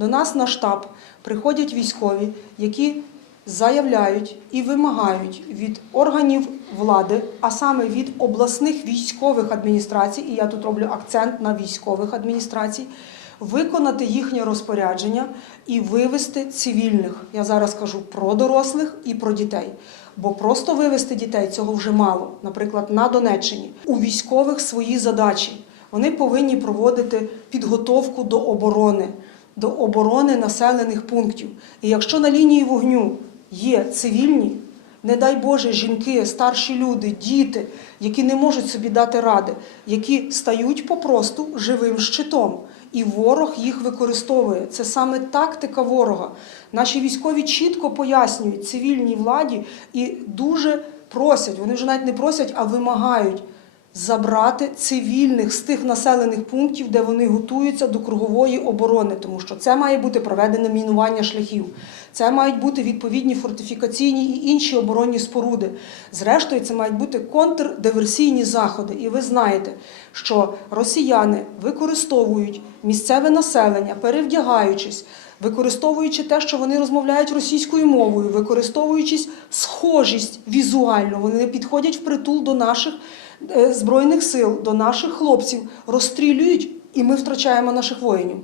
До нас на штаб приходять військові, які заявляють і вимагають від органів влади, а саме від обласних військових адміністрацій, і я тут роблю акцент на військових адміністрацій, виконати їхнє розпорядження і вивести цивільних. Я зараз кажу про дорослих і про дітей. Бо просто вивести дітей цього вже мало. Наприклад, на Донеччині у військових свої задачі. Вони повинні проводити підготовку до оборони, до оборони населених пунктів. І якщо на лінії вогню є цивільні, не дай Боже, жінки, старші люди, діти, які не можуть собі дати ради, які стають попросту живим щитом. І ворог їх використовує. Це саме тактика ворога. Наші військові чітко пояснюють цивільній владі і дуже просять, вони вже навіть не просять, а вимагають забрати цивільних з тих населених пунктів, де вони готуються до кругової оборони, тому що це має бути проведене мінування шляхів, це мають бути відповідні фортифікаційні і інші оборонні споруди. Зрештою, це мають бути контрдиверсійні заходи. І ви знаєте, що росіяни використовують місцеве населення, перевдягаючись. Використовуючи те, що вони розмовляють російською мовою, використовуючись схожість візуально, вони підходять в притул до наших е, збройних сил, до наших хлопців, розстрілюють, і ми втрачаємо наших воїнів.